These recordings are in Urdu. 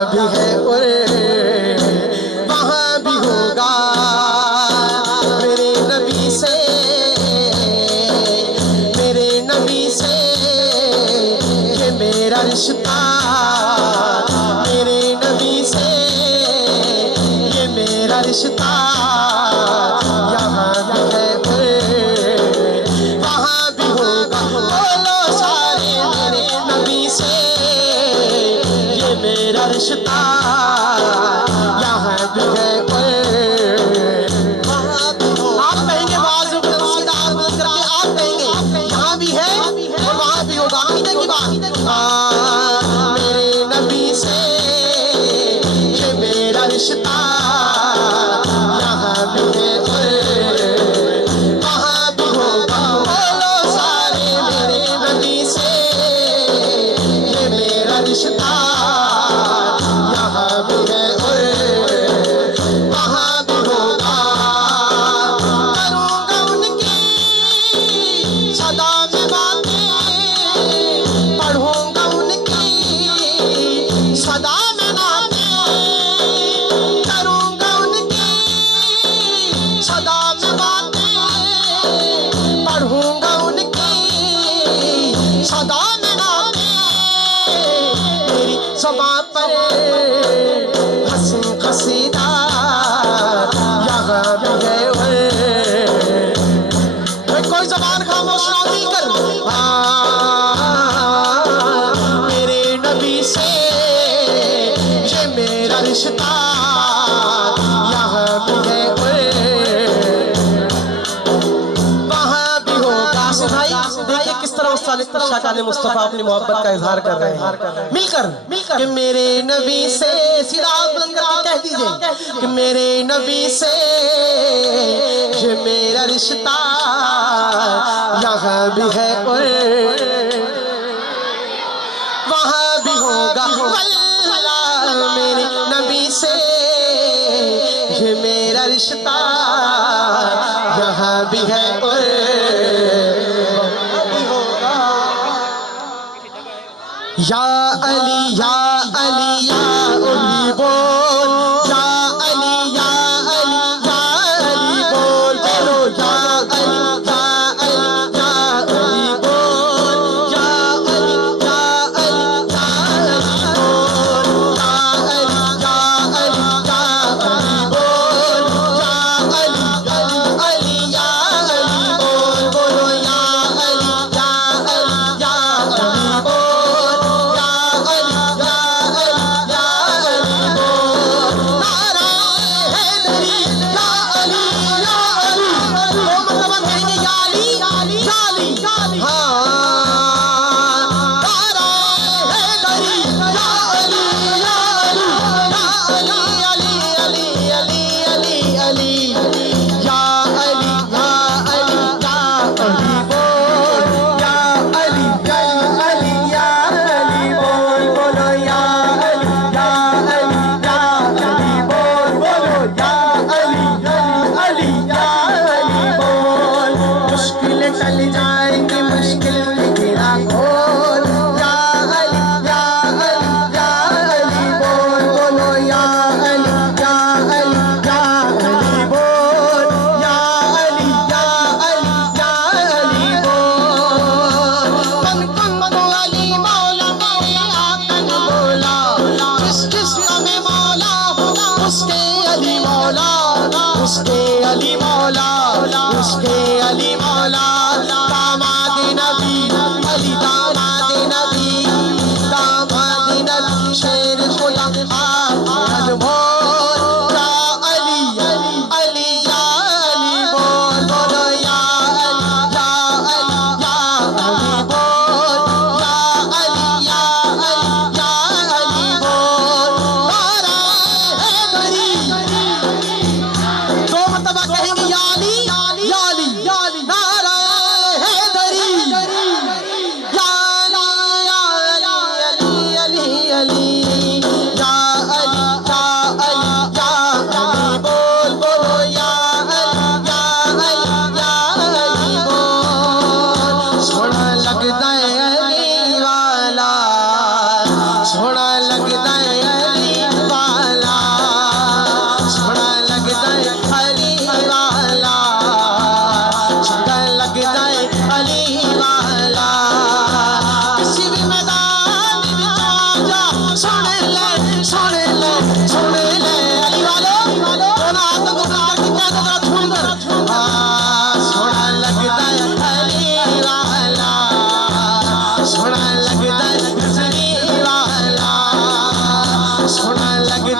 بھی ہے اور وہاں بھی ہوگا میرے نبی سے یہ میرا رشتہ میرے نبی سے یہ میرا رشتہ یہاں بھی ہے اور وہاں بھی ہوگا بولو سارے میرے نبی سے یہ میرا رشتہ یہاں بھی ہے آپ کہیں گے بعض سیدھا بلند کر کے آپ کہیں گے یہاں بھی ہے اور وہاں بھی ہوگا عقیدے کی بات میرے نبی سے یہ میرا رشتہ یہاں بھی ہے وہاں بھی ہوگا بولو سارے میرے نبی سے یہ میرا رشتہ یہاں بھی ہے وہاں بھی ہوگا کروں گا ان کی صدا میں باتیں پڑھوں گا ان کی صدا میں باتیں کروں گا ان کی صدا میں باتیں پڑھوں گا ان کی صدا میں باتیں میری زبان پر حسین قصیدہ یہاں بھی ہے کوئی زبان خاموش نہیں کر میرے نبی سے یہ میرا رشتہ یہاں بھی ہے وہاں بھی ہوگا بھائی دیکھیں کس طرح استاد شاہ مصطفیٰ اپنی محبت کا اظہار کر رہے ہیں مل کر کہ میرے نبی سے سیدھا ہاتھ بلند کر کے کہہ دیجئے کہ میرے نبی سے یہ میرا رشتہ یہاں بھی ہے اور وہاں بھی ہوگا واللہ میرے نبی سے یہ میرا رشتہ یہاں بھی ہے اور وہاں بھی ہوگا یا علی یا علی یا علی بول یا علی یا علی یا علی بول بولو یا علی یا علی یا علی بول یا علی یا علی یا علی بول یا علی یا علی یا علی بول یا علی یا علی یا علی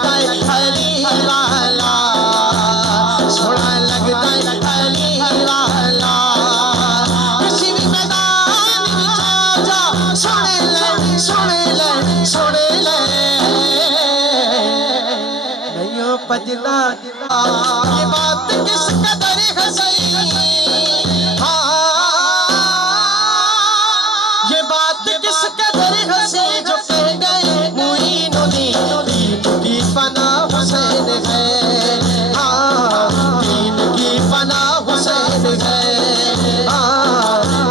لگتا ہے علی والا سونا لگتا ہے علی والا کسی بھی میدان وچ جا سن لے نہیں پجدا یہ بات کس قدر ہنسی یہ بات کس قدر ہنسی جو کہہ گئے معین الدین کی پناہ حسین ہے دین کی پناہ حسین ہے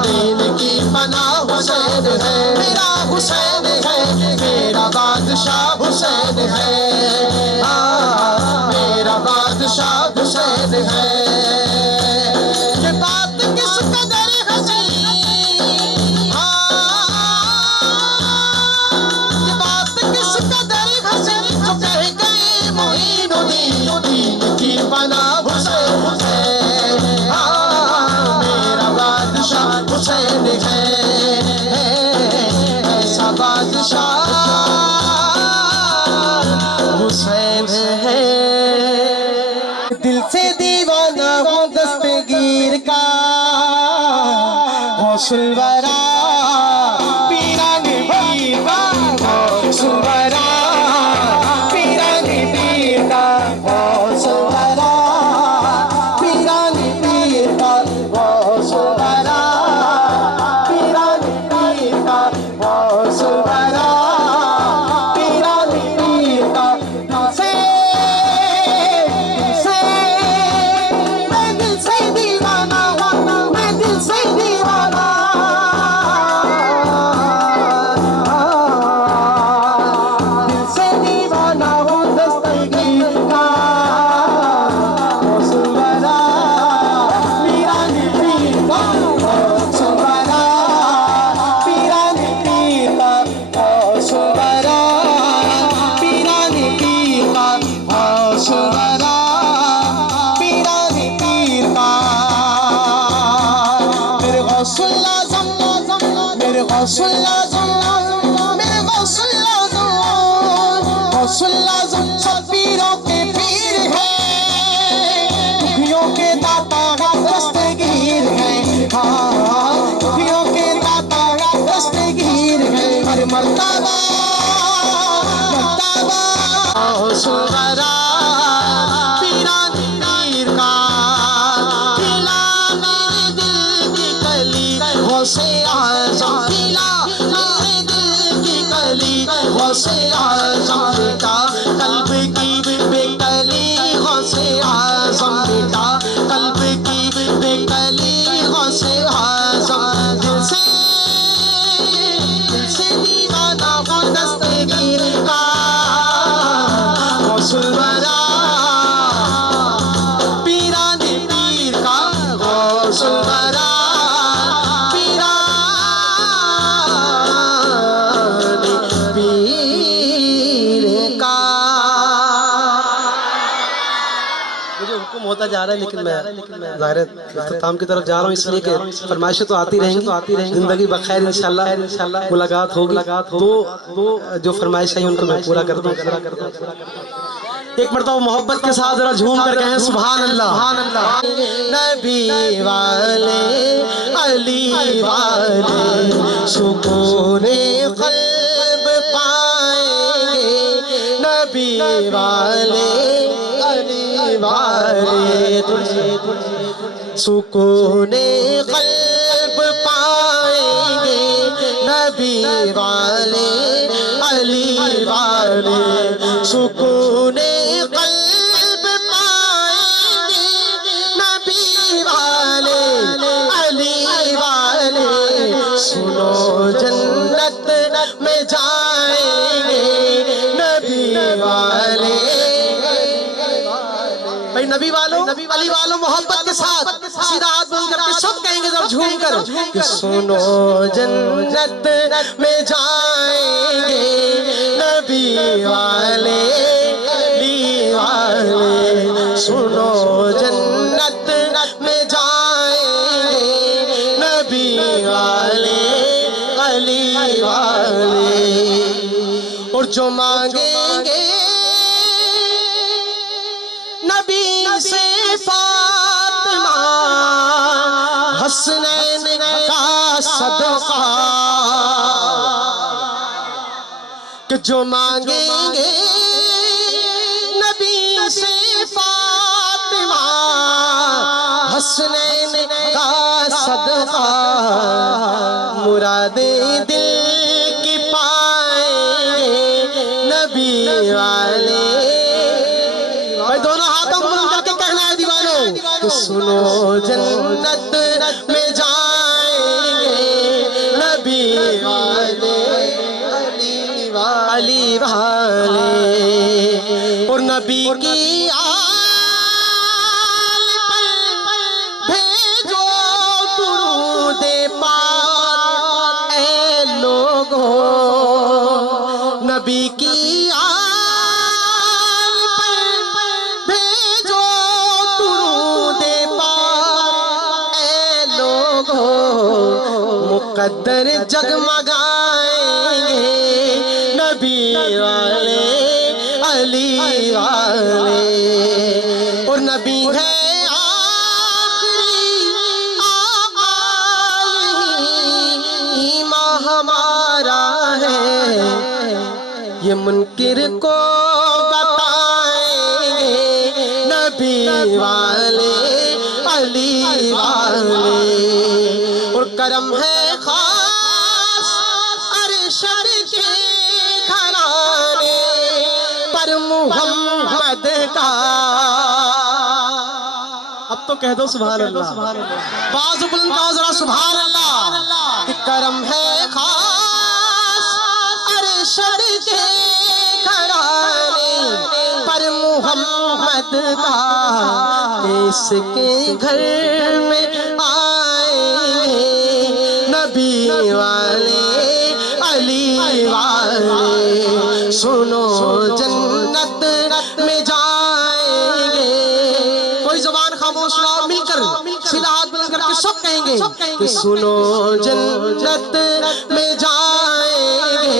دین کی پناہ حسین ہے میرا حسین ہے میرا بادشاہ حسین ہے میرا بادشاہ حسین ہے یہ بات کس قدر ہنسی یہ بات کس قدر ہنسی جو کہہ گئے معین الدین کی پناہ حسین ہے میرا بادشاہ حسین ہے ایسا بادشاہ حسین ہے دل سے دیوانہ ہوں دستگیر کا غوث الورا پیران پیر کا غوث الورا پیران پیر کا غوث الورا پیران پیر کا غوث الورا پیران پیر کا غوث الورا پیران پیر کا میں دل سے دیوانہ ہوں میں دل سے دیوانہ دل سے دیوانہ ہوں دستگیر کا غوث الورا پیران پیر کا غوث الورا پیران پیر کا غوث الورا پیران پیر کا غوث الورا پیران پیر کا میرے غوث العظم میرے غوث العظم میرے غوث العظم غوث العظم سب پیروں کے پیر ہے دکھیوں کے داتا دستگیر ہے دکھیوں کے داتا دستگیر ہے ہر مرتبہ غوث الورا پیران پیر کا کھلا میرے دل کی کلی غوث اعظم کھلا میرے دل کی کلی غوث اعظم بیٹا قلب کی بے کلی غوث اعظم بیٹا قلب کی بے کلی غوث اعظم دل سے دیوانہ ہوں دستگیر کا غوث الورا پیران پیر کا غوث الورا پیران پیر کا مجھے حکم ہوتا جا رہا ہے لیکن میں ظاہر اختتام کی طرف جا رہا ہوں اس لیے کہ فرمائشیں تو آتی رہیں گی زندگی بخیر انشاءاللہ ملاقات ہوگی تو جو فرمائش ہے ان کو میں پورا کرتا ہوں ایک مرتبہ محبت کے ساتھ ذرا جھوم کر کہیں سبحان اللہ نبی والے علی والے سکون قلب پائیں گے نبی والے علی والے سکون قلب پائیں گے نبی والے علی والے سکون قلب پائیں گے نبی والے علی والے سنو جنت میں جائیں گے نبی والے بھائی نبی والوں علی والوں محبت کے ساتھ سیدھا ہاتھ بند کر کے سب کہیں گے ذرا جھوم کر کہ سنو جنت میں جائیں گے نبی والے علی والے سنو جنت میں جائیں گے نبی والے علی والے اور جو مانگیں گے نبی سے فاطمہ حسنین کا صدقہ کہ جو مانگیں گے نبی سے فاطمہ حسنین کا صدقہ مرادیں دل کی پائیں گے نبی والے. بھائی دونوں ہاتھوں بلند کر کے کہنا ہے دیوانوں کہ سنو جنت میں جائیں گے نبی والے علی والے اور نبی کی آل پر بھیجو درود پاک اے لوگو. نبی کی آل پر بھیجو درود پاک اے لوگو. مقدر جگمگائیں گے نبی والے علی والے اور نبی ہے آخری ایمان ہمارا ہے. یہ منکر کو بتائیں گے نبی والے علی والے اور کرم ہے خاص ارشد کے گھرانے پر محمد کا. اب تو کہہ دو سبحان اللہ. بعض بلند کہو ذرا سبحان اللہ. کہ کرم ہے خاص ارشد کے گھرانے پر محمد کا. اس کے گھر میں آئے نبی والے علی والے. سنو جنت میں جائیں گے. کوئی زبان خاموش نہ ہو, مل کر سیدھا ہاتھ بلند کر کے سب کہیں گے کہ سنو جنت میں جائیں گے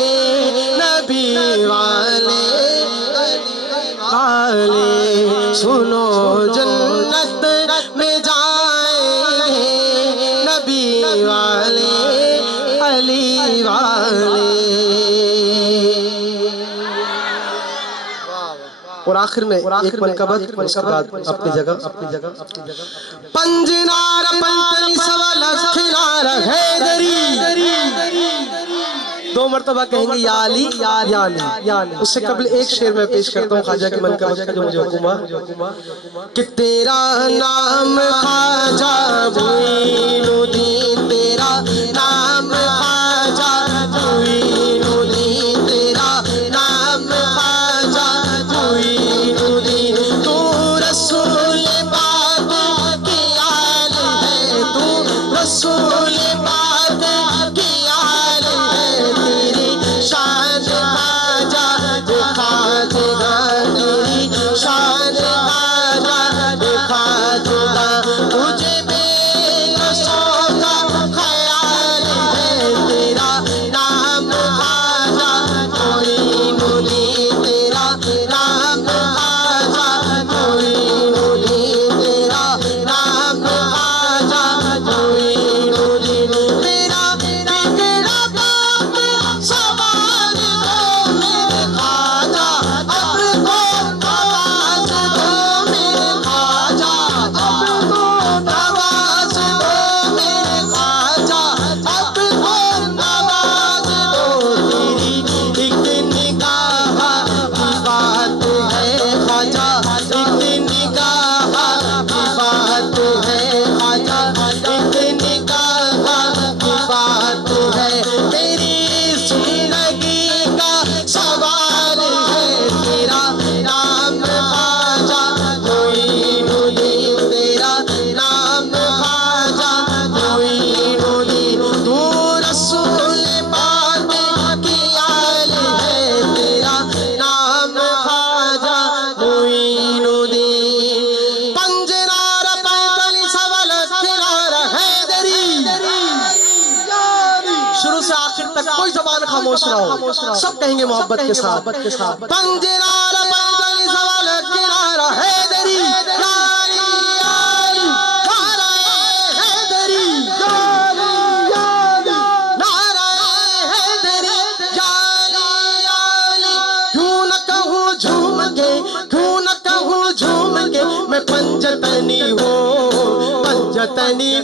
نبی والے والے. سنو جنت میں جائیں گے نبی والے علی والے. اور آخر میں ایک منقبت اس کے بعد اپنی جگہ پنجنار پنتلی سوال کھلار حیدری. دو مرتبہ کہیں گے یا علی یا علی. اس سے قبل ایک شعر میں پیش کرتا ہوں خواجہ کی منقبت کا جو مجھے حکم ہے کہ تیرا نام خواجہ معین الدین. تیرا نام خواجہ معین الدین. تیرا نام خواجہ معین الدین. تو رسول پاک کی آل ہے. تو رسول پاک کی آل ہے. تیری شان خواجہ خواجہ. تیری شان خواجہ خواجہ. تجھے بے رسوں کا خیال ہے. تیرا نام خواجہ معین الدین. تیرا نام خواجہ معین الدین. تیرا نام خواجہ معین الدین. تیرا تیرا باپ سوال دو میرے خواجہ. ابر کو نواز دو میرے خواجہ. ابر کو نواز دو میرے خواجہ. ابر کو نواز دو. تیری ایک نگاہ کی بات ہے خواجہ. ایک نگاہ کی بات ہے خواجہ. ایک نگاہ کی بات ہے. تیری زندگی کا سوال ہے. تیرا نام خواجہ معین الدین. تیرا نام خواجہ معین الدین. تو رسول پاک کی آل ہے. تیرا نام خواجہ معین الدین. پنجنار پینتلی سوال کھلار حیدری. شروع سے آخر تک کوئی زبان خاموش نہ ہو, سب کہیں گے محبت کے ساتھ. پنجنار پینتلی سوال کھلار حیدری.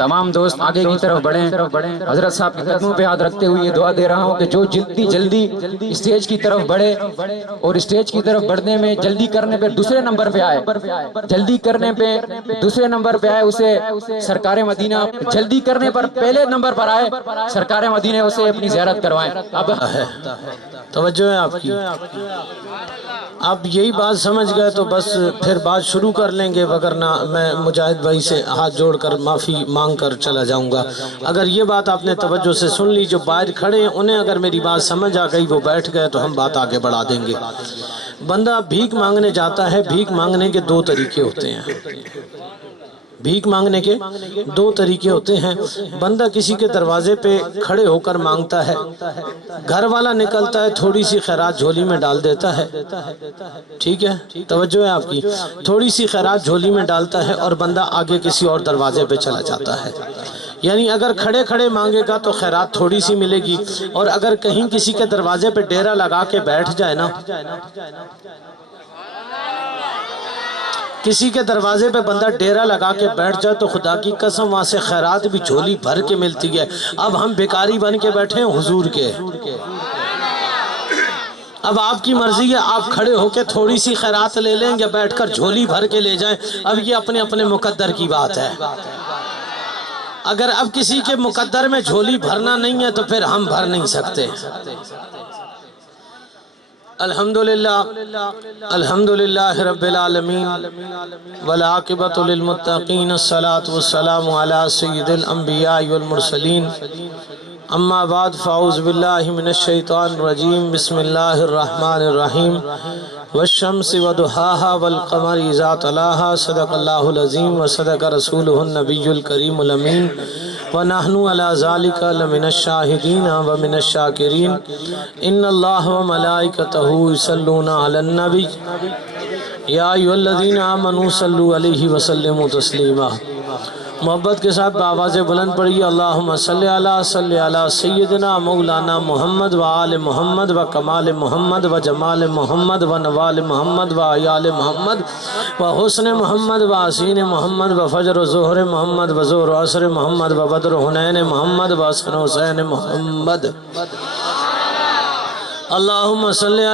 تمام دوست آگے کی طرف بڑھیں. حضرت صاحب کے قدموں پہ ہاتھ رکھتے ہوئے یہ دعا دے رہا ہوں کہ جو جلدی اسٹیج کی طرف بڑھے اور اسٹیج کی طرف بڑھنے میں جلدی کرنے پہ دوسرے نمبر پہ آئے، جلدی کرنے پہ دوسرے نمبر پہ آئے اسے سرکار مدینہ، جلدی کرنے پر پہلے نمبر پر آئے سرکار مدینہ اسے اپنی زیارت کروائیں. اب توجہ ہے آپ کی. آپ یہی بات سمجھ گئے تو بس پھر بات شروع کر لیں گے، وگرنہ میں مجاہد بھائی سے ہاتھ جوڑ کر معافی مانگ کر چلا جاؤں گا. اگر یہ بات آپ نے توجہ سے سن لی، جو باہر کھڑے ہیں انہیں اگر میری بات سمجھ آ گئی وہ بیٹھ گئے تو ہم بات آگے بڑھا دیں گے. بندہ بھیک مانگنے جاتا ہے، بھیک مانگنے کے دو طریقے ہوتے ہیں. بھیک مانگنے کے دو طریقے ہوتے ہیں. بندہ کسی کے دروازے پہ کھڑے ہو کر مانگتا ہے، گھر والا نکلتا ہے تھوڑی سی خیرات جھولی میں ڈال دیتا ہے. ٹھیک ہے، توجہ ہے آپ کی. تھوڑی سی خیرات جھولی میں ڈالتا ہے اور بندہ آگے کسی اور دروازے پہ چلا جاتا ہے. یعنی اگر کھڑے کھڑے مانگے گا تو خیرات تھوڑی سی ملے گی، اور اگر کہیں کسی کے دروازے پہ ڈیرا لگا کے بیٹھ جائے نا، کسی کے دروازے پہ بندہ ڈیرا لگا کے بیٹھ جائے تو خدا کی قسم وہاں سے خیرات بھی جھولی بھر کے ملتی ہے. اب ہم بیکاری بن کے بیٹھے ہیں حضور کے. اب آپ کی مرضی ہے، آپ کھڑے ہو کے تھوڑی سی خیرات لے لیں یا بیٹھ کر جھولی بھر کے لے جائیں. اب یہ اپنے اپنے مقدر کی بات ہے. اگر اب کسی کے مقدر میں جھولی بھرنا نہیں ہے تو پھر ہم بھر نہیں سکتے. الحمدللہ رب العالمین والعاقبۃ للمتقین، الصلاۃ والسلام علی سید الانبیاء والمرسلین. اما بعد فاعوذ باللہ من الشیطان الرجیم. بسم اللہ الرحمن الرحیم. والشمس وضحاها والقمر اذا تلاها. صدق اللہ العظیم وصدق رسولہ النبی الکریم الامین. وَنَحْنُ عَلَى ذَلِكَ لَمِنَ الشَّاهِدِينَ وَمِنَ الشَّاكِرِينَ. إِنَّ اللَّهَ وَمَلَائِكَتَهُ يُصَلُّونَ عَلَى النَّبِيِّ يَا أَيُّهَا الَّذِينَ آمَنُوا صَلُّوا عَلَيْهِ وَسَلِّمُوا تَسْلِيمًا. محبت کے ساتھ بآواز بلند پڑھیے اللہم صلی علی سیدنا مولانا محمد و آل محمد و کمال محمد و جمال محمد و نوال محمد و عیال محمد و حسن محمد و حسین محمد و فجر و ظہر محمد و ظہر و عصر محمد و بدر و حنین محمد و حسن و حسین محمد. اللہم صلی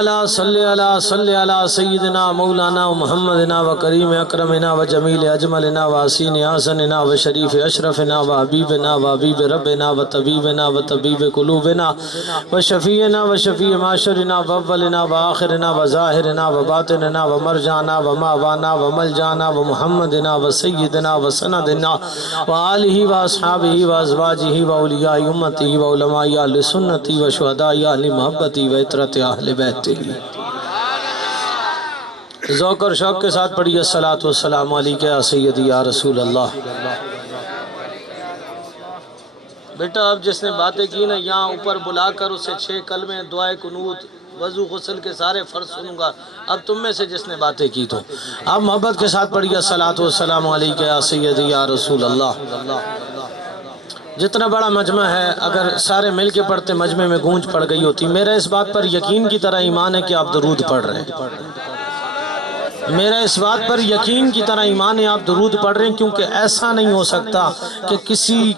علی سیدنا مولانا و محمدنا و کریم اکرمنا و جمیل اجملنا و حسین حسننا و شریف اشرفنا و حبیبنا و حبیب ربنا و طبیبنا و طبیب قلوبنا و شفیعنا و شفیع معاشرنا و اولنا و آخرنا و ظاہرنا و باطننا و مرجانا و ماوانا و ملجانا و محمدنا و سیدنا و سندنا و آلہ و اصحابہ و ازواجہ و اولیاء امتی و علماء اہل سنتی و شہداء اہل محبتی و اطرت اہل بیت. ذوق اور شوق کے ساتھ پڑھیے الصلاۃ والسلام علیکہ یا سیدی یا رسول اللہ. بیٹا اب جس نے باتیں کی نا یہاں اوپر بلا کر اسے 6 کلمے دعائے قنوت وضو غسل کے سارے فرض سنوں گا. اب تم میں سے جس نے باتیں کی تو اب محبت کے ساتھ پڑھیے الصلاۃ والسلام علیکہ یا سیدی یا رسول اللہ. جتنا بڑا مجمع ہے اگر سارے مل کے پڑھتے مجمع میں گونج پڑ گئی ہوتی. میرا اس بات پر یقین کی طرح ایمان ہے کہ آپ درود پڑھ رہے ہیں. میرا اس بات پر یقین کی طرح ایمان ہے آپ درود پڑھ رہے ہیں، کیونکہ ایسا نہیں ہو سکتا کہ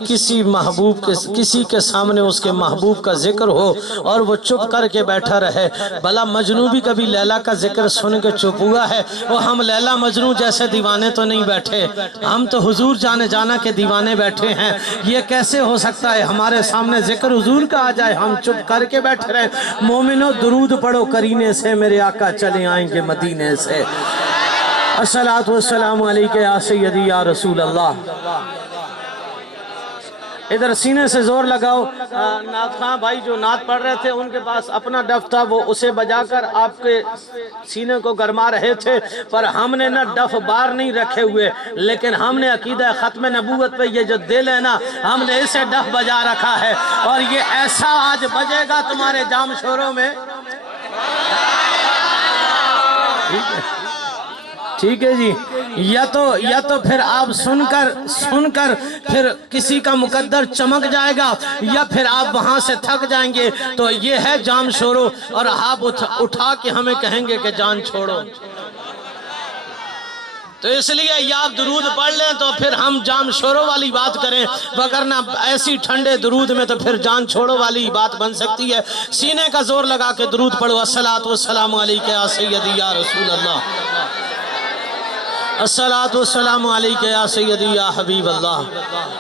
کسی محبوب کے کسی کے سامنے اس کے محبوب کا ذکر ہو اور وہ چپ کر کے بیٹھا رہے. بھلا مجنو بھی کبھی لیلا کا ذکر سن کے چپ ہوا ہے؟ وہ ہم لیلا مجنو جیسے دیوانے تو نہیں بیٹھے، ہم تو حضور جانے جانا کے دیوانے بیٹھے ہیں. یہ کیسے ہو سکتا ہے ہمارے سامنے ذکر حضور کا آ جائے ہم چپ کر کے بیٹھ رہے؟ مومنو درود پڑھو کرینے سے، میرے آقا چلے آئیں گے مدینے سے. الصلاۃ والسلام علیکہ یا سیدی یا رسول اللہ. ادھر سینے سے زور لگاؤ. نعت خواں بھائی جو نعت پڑھ رہے تھے ان کے پاس اپنا ڈف تھا، وہ اسے بجا کر آپ کے سینے کو گرما رہے تھے، پر ہم نے نہ ڈف بار نہیں رکھے ہوئے، لیکن ہم نے عقیدہ ختم نبوت پہ یہ جو دل ہے نا ہم نے اسے ڈف بجا رکھا ہے، اور یہ ایسا آج بجے گا تمہارے جام شوروں میں. ٹھیک ہے جی. یا تو پھر آپ سن کر پھر کسی کا مقدر چمک جائے گا، یا پھر آپ وہاں سے تھک جائیں گے. تو یہ ہے جام چھوڑو، اور آپ اٹھا کے ہمیں کہیں گے کہ جان چھوڑو. تو اس لیے یا آپ درود پڑھ لیں تو پھر ہم جام شوروں والی بات کریں، وگرنہ ایسی ٹھنڈے درود میں تو پھر جان چھوڑو والی بات بن سکتی ہے۔ سینے کا زور لگا کے درود پڑھو، الصلاۃ والسلام علیک یا سیدی یا رسول اللہ، الصلاۃ والسلام علیک یا سیدی یا حبیب اللہ،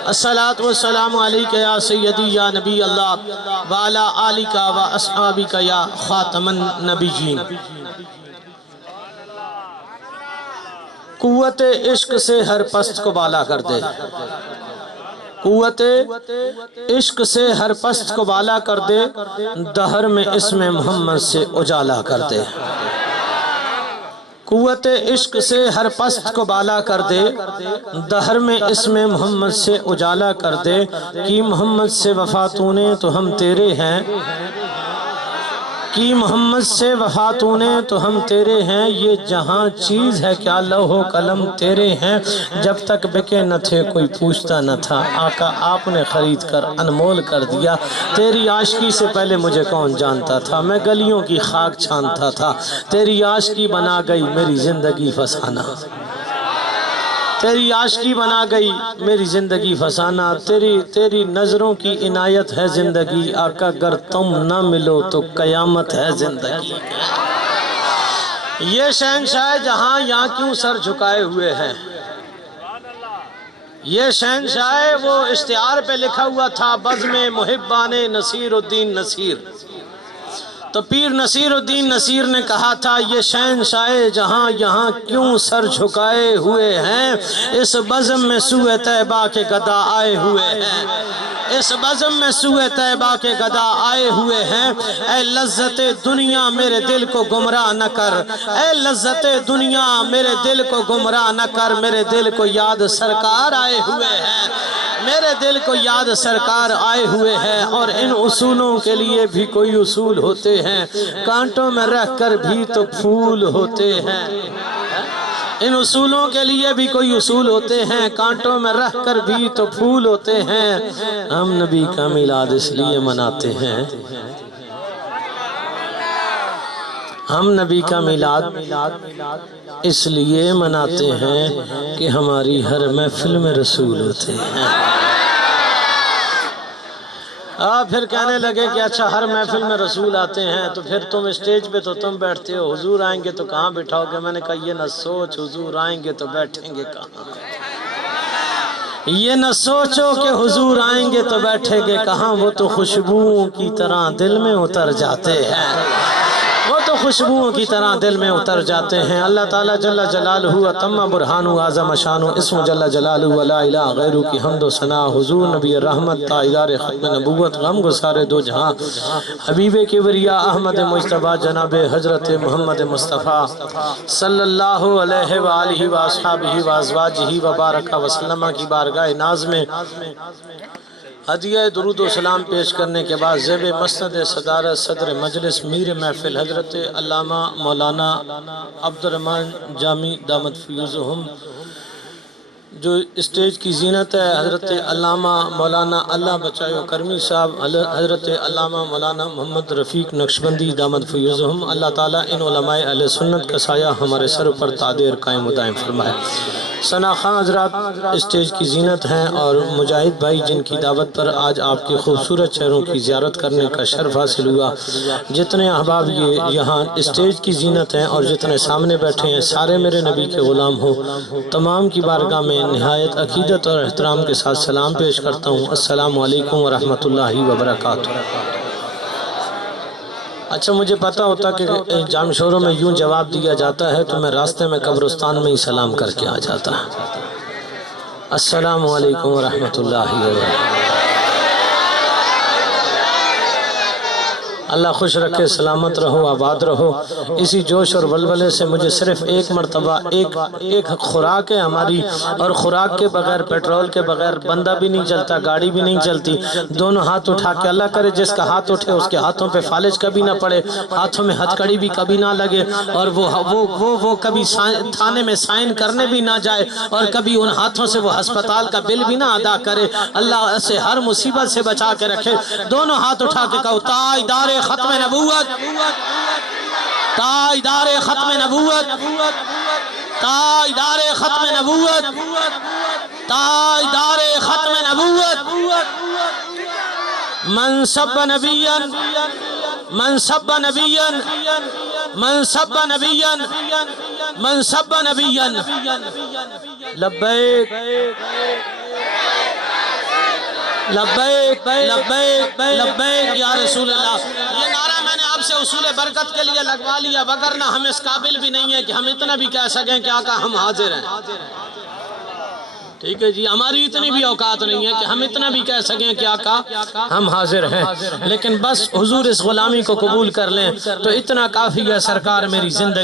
الصلاۃ والسلام علیک یا سیدی یا نبی اللہ، وعلی آلک و اصحابک یا خاتم النبیین۔ قوت عشق سے ہر پست کو بالا کر دے، قوت عشق سے ہر پست کو بالا کر دے، دہر میں اسم محمد سے اجالا کر دے۔ قوت عشق سے ہر پست کو بالا کر دے، دہر میں اسم محمد سے اجالا کر دے، کی محمد سے وفا تو نے تو ہم تیرے ہیں، کی محمد سے وفا تو نے تو ہم تیرے ہیں، یہ جہاں چیز ہے کیا لوح و قلم تیرے ہیں، جب تک بکے نہ تھے کوئی پوچھتا نہ تھا، آقا آپ نے خرید کر انمول کر دیا، تیری عاشقی سے پہلے مجھے کون جانتا تھا، میں گلیوں کی خاک چھانتا تھا، تیری عاشقی بنا گئی میری زندگی فسانہ، تیری عاشقی بنا گئی میری زندگی فسانہ، تیری نظروں کی عنایت ہے زندگی، آقا گر تم نہ ملو تو قیامت ہے زندگی۔ یہ شہنشاہ جہاں یہاں کیوں سر جھکائے ہوئے ہیں، یہ شہنشاہ وہ اشتہار پہ لکھا ہوا تھا، بزم محبان نصیر الدین نصیر، تو پیر نصیر الدین نصیر نے کہا تھا یہ شہنشاہ جہاں یہاں کیوں سر جھکائے ہوئے ہیں، اس بزم میں سوئے طیبہ کے گدا آئے ہوئے ہیں، اس بزم میں سوئے طیبہ کے گدا آئے ہوئے ہیں، اے لذت دنیا میرے دل کو گمراہ نہ کر، اے لذت دنیا میرے دل کو گمراہ نہ کر، میرے دل کو یاد سرکار آئے ہوئے ہیں، میرے دل کو یاد سرکار آئے ہوئے ہیں، اور ان اصولوں کے لیے بھی کوئی اصول ہوتے ہیں، کانٹوں میں رہ کر بھی تو پھول ہوتے ہیں، ان اصولوں کے لیے بھی کوئی اصول ہوتے ہیں، کانٹوں میں رہ کر بھی تو پھول ہوتے ہیں، ہم نبی کا میلاد اس لیے مناتے ہیں، ہم نبی کا میلاد اس لیے مناتے ہیں کہ ہماری ہر محفل میں رسول ہوتے ہیں۔ پھر کہنے لگے کہ اچھا ہر محفل میں رسول آتے ہیں تو پھر تم اسٹیج پہ تو تم بیٹھتے ہو، حضور آئیں گے تو کہاں بٹھاؤ گے؟ میں نے کہا یہ نہ سوچ حضور آئیں گے تو بیٹھیں گے کہاں، یہ نہ سوچو کہ حضور آئیں گے تو بیٹھیں گے کہاں، وہ تو خوشبوؤں کی طرح دل میں اتر جاتے ہیں، وہ تو خوشبوؤں کی طرح دل میں اتر جاتے ہیں۔ اللہ تعالیٰ جل جلالہ اتم برہانہ اعظم شانہ اسم جل جلالہ ولا الہ غیرہ کی حمد و ثنا، حضور نبی رحمت تاجدار ختم نبوت غم گسار دو جہاں، حبیب کبریا احمد مجتبیٰ جناب حضرت محمد مصطفیٰ صلی اللہ علیہ وآلہ وآصحابہ وازواجہ وبارک وسلم کی بارگاہ ناز میں ہدیہ درود و سلام پیش کرنے کے بعد زیب مسند صدارت صدر مجلس میر محفل حضرت علامہ مولانا عبدالرحمن جامی دامت فیوزہم، جو اسٹیج کی زینت ہے حضرت علامہ مولانا اللہ بچائے کرمی صاحب، حضرت علامہ مولانا محمد رفیق نقشبندی دامت فیوزہم، اللہ تعالیٰ ان علماء اہل سنت کا سایہ ہمارے سر پر تادیر قائم و دائم فرمائے۔ ثنا خان حضرات اسٹیج کی زینت ہیں، اور مجاہد بھائی جن کی دعوت پر آج آپ کے خوبصورت چہروں کی زیارت کرنے کا شرف حاصل ہوا، جتنے احباب یہ یہاں اسٹیج کی زینت ہیں اور جتنے سامنے بیٹھے ہیں سارے میرے نبی کے غلام ہوں، تمام کی بارگاہ میں نہایت عقیدت اور احترام کے ساتھ سلام پیش کرتا ہوں، السلام علیکم ورحمۃ اللہ وبرکاتہ۔ اچھا مجھے پتا ہوتا کہ جام شوروں میں یوں جواب دیا جاتا ہے تو میں راستے میں قبرستان میں ہی سلام کر کے آ جاتا۔ السلام علیکم ورحمۃ اللہ وبرکاتہ۔ اللہ خوش رکھے، سلامت رہو، آباد رہو۔ اسی جوش اور ولولے سے مجھے صرف ایک مرتبہ ایک خوراک ہے ہماری، اور خوراک کے بغیر، پیٹرول کے بغیر بندہ بھی نہیں چلتا، گاڑی بھی نہیں چلتی۔ دونوں ہاتھ اٹھا کے اللہ کرے جس کا ہاتھ اٹھے اس کے ہاتھوں پہ فالج کبھی نہ پڑے، ہاتھوں میں ہتھ کڑی بھی کبھی نہ لگے، اور وہ کبھی تھانے میں سائن کرنے بھی نہ جائے، اور کبھی ان ہاتھوں سے وہ ہسپتال کا بل بھی نہ ادا کرے۔ اللہ اسے ہر مصیبت سے بچا کے رکھے۔ دونوں ہاتھ اٹھا کے کہو تاجدار ختم نبوت، تاجدار ختم نبوت، تاجدار ختم نبوت، تاجدار ختم نبوت، من سب نبیا، من سب نبیا، من سب نبیا، من سب نبیا، لبیک لبیک لبیک لبیک یا رسول اللہ۔ یہ نعرہ میں نے آپ سے اصول برکت کے لیے لگوا لیا، وگرنہ ہم اس قابل بھی نہیں ہیں کہ ہم اتنا بھی کہہ سکیں کہ آقا ہم حاضر ہیں۔ ٹھیک ہے جی، ہماری اتنی بھی اوقات نہیں ہے کہ ہم اتنا بھی کہہ سکیں کہ آقا ہم حاضر ہیں، لیکن بس حضور اس غلامی کو قبول کر لیں تو اتنا کافی ہے۔ سرکار میری زندگی